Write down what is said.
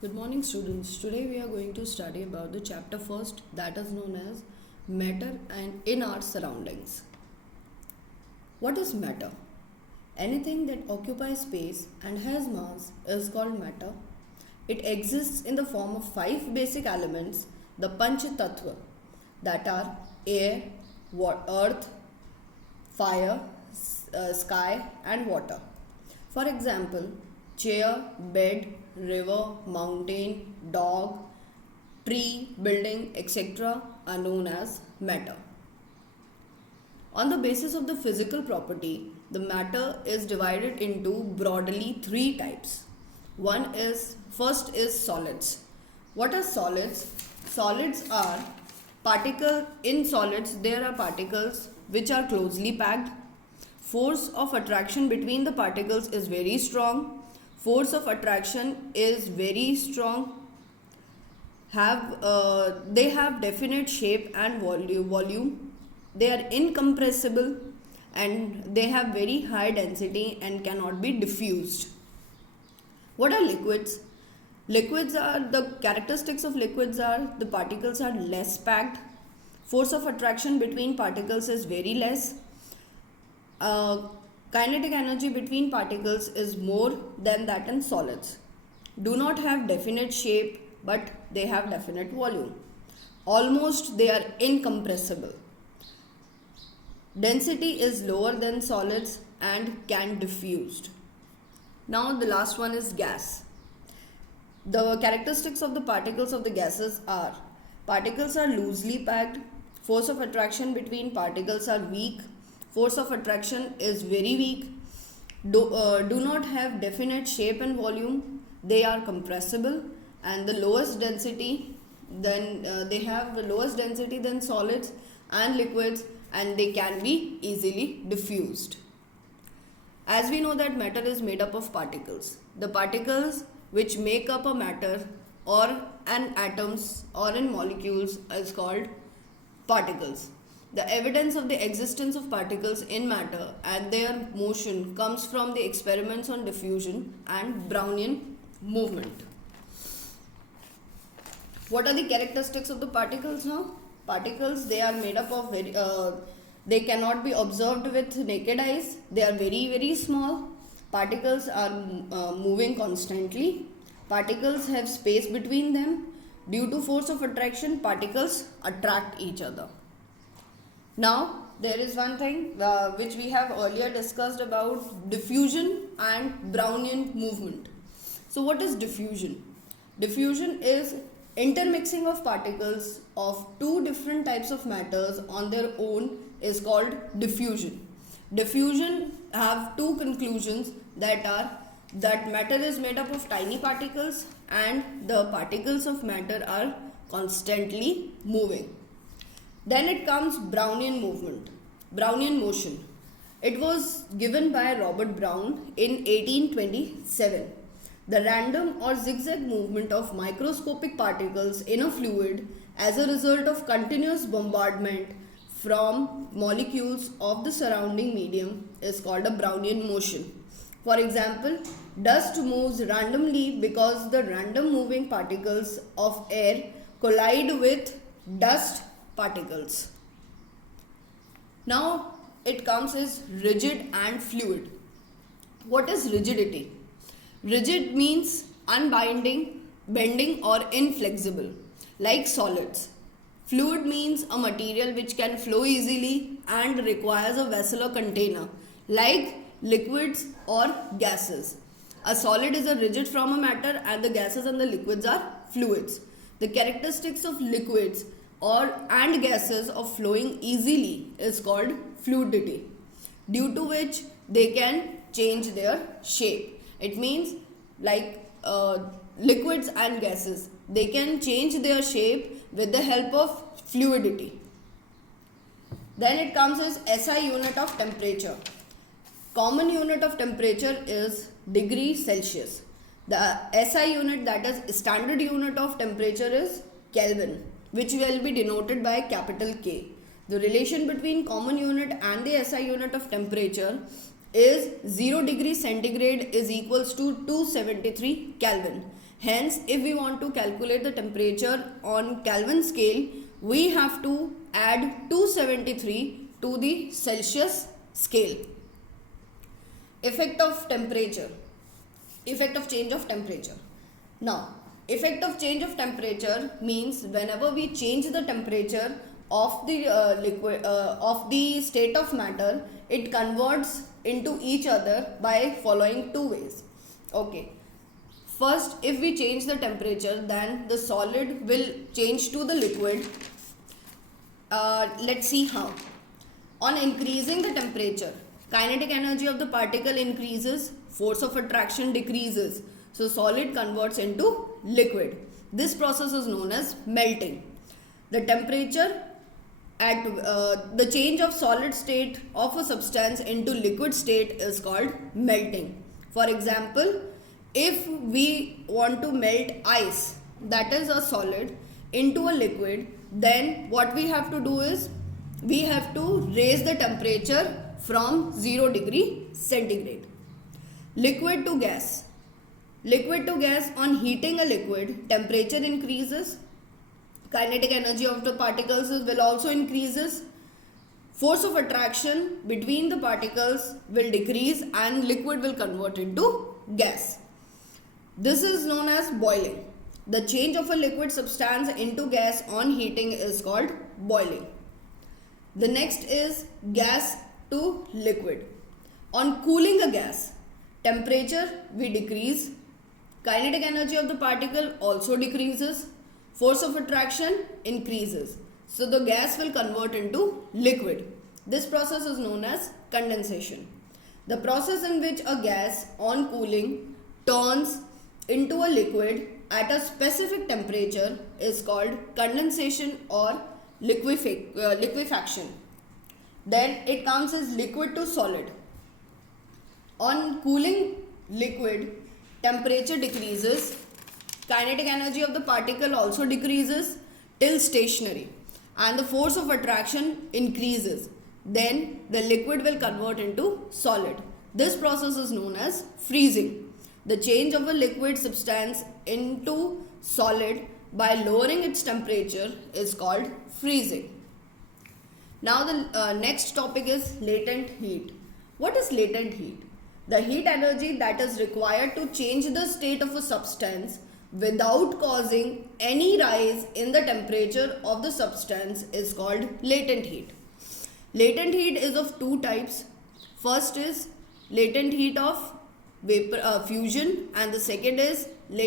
Good morning, students. Today we are going to study about the chapter first, that is known as matter and in our surroundings. What is matter? Anything that occupies space and has mass is called matter. It exists in the form of five basic elements, the Panch Tattva, that are air, earth, fire, sky, and water. For example, chair, bed, river, mountain, dog, tree, building, etc. are known as matter. On the basis of the physical property, the matter is divided into broadly three types. First is solids. What are solids? Solids are in solids there are particles which are closely packed. Force of attraction between the particles is very strong. Force of attraction is very strong. They have definite shape and volume. They are incompressible and they have very high density and cannot be diffused. What are liquids? The characteristics of liquids are the particles are less packed. Force of attraction between particles is very less. Kinetic energy between particles is more than that in solids. Do not have definite shape, but they have definite volume. Almost they are incompressible. Density is lower than solids and can diffused. Now the last one is gas. The characteristics of the particles of the gases are: particles are loosely packed, force of attraction between particles are weak, force of attraction is very weak, do not have definite shape and volume, they are compressible, and the lowest density they have the lowest density than solids and liquids, and they can be easily diffused. As we know that matter is made up of particles. The particles which make up a matter or an atoms or in molecules is called particles. The evidence of the existence of particles in matter and their motion comes from the experiments on diffusion and Brownian movement. What are the characteristics of the particles now? Particles, they are made up of they cannot be observed with naked eyes. They are very small. Particles are moving constantly. Particles have space between them. Due to force of attraction, particles attract each other. Now, there is one thing which we have earlier discussed about diffusion and Brownian movement. So, what is diffusion? Diffusion is intermixing of particles of two different types of matters on their own is called diffusion. Diffusion have two conclusions, that are that matter is made up of tiny particles and the particles of matter are constantly moving. Then it comes Brownian motion. It was given by Robert Brown in 1827. The random or zigzag movement of microscopic particles in a fluid as a result of continuous bombardment from molecules of the surrounding medium is called a Brownian motion. For example, dust moves randomly because the random moving particles of air collide with dust particles. Now it comes as rigid and fluid. What is rigidity? Rigid means unbinding, bending or inflexible, like solids. Fluid means a material which can flow easily and requires a vessel or container, like liquids or gases. A solid is a rigid from a matter and the gases and the liquids are fluids. The characteristics of liquids and gases of flowing easily is called fluidity, due to which they can change their shape. It means liquids and gases, they can change their shape with the help of fluidity. Then it comes as SI unit of temperature. Common unit of temperature is degree Celsius. The SI unit, that is standard unit of temperature, is Kelvin, which will be denoted by capital K. The relation between common unit and the SI unit of temperature is 0 degree centigrade is equals to 273 Kelvin. Hence, if we want to calculate the temperature on Kelvin scale, we have to add 273 to the Celsius scale. Effect of temperature. Effect of change of temperature. Now, effect of change of temperature means whenever we change the temperature of the liquid of the state of matter, it converts into each other by following two ways. Okay. First, if we change the temperature, then the solid will change to the liquid. Let's see how. On increasing the temperature, kinetic energy of the particle increases, force of attraction decreases. So solid converts into liquid. This process is known as melting. The temperature at the change of solid state of a substance into liquid state is called melting. For example, if we want to melt ice, that is a solid, into a liquid, then what we have to do is we have to raise the temperature from 0 degree centigrade. Liquid to gas. Liquid to gas, on heating a liquid, temperature increases. Kinetic energy of the particles will also increases. Force of attraction between the particles will decrease and liquid will convert into gas. This is known as boiling. The change of a liquid substance into gas on heating is called boiling. The next is gas to liquid. On cooling a gas, temperature we decrease. Kinetic energy of the particle also decreases. Force of attraction increases. So the gas will convert into liquid. This process is known as condensation. The process in which a gas on cooling turns into a liquid at a specific temperature is called condensation or liquefaction. Then it comes as liquid to solid. On cooling liquid, temperature decreases. Kinetic energy of the particle also decreases till stationary and the force of attraction increases. Then the liquid will convert into solid. This process is known as freezing. The change of a liquid substance into solid by lowering its temperature is called freezing. Now the next topic is latent heat. What is latent heat? The heat energy that is required to change the state of a substance without causing any rise in the temperature of the substance is called latent heat. Latent heat is of two types. First is latent heat of vapor fusion and the second is latent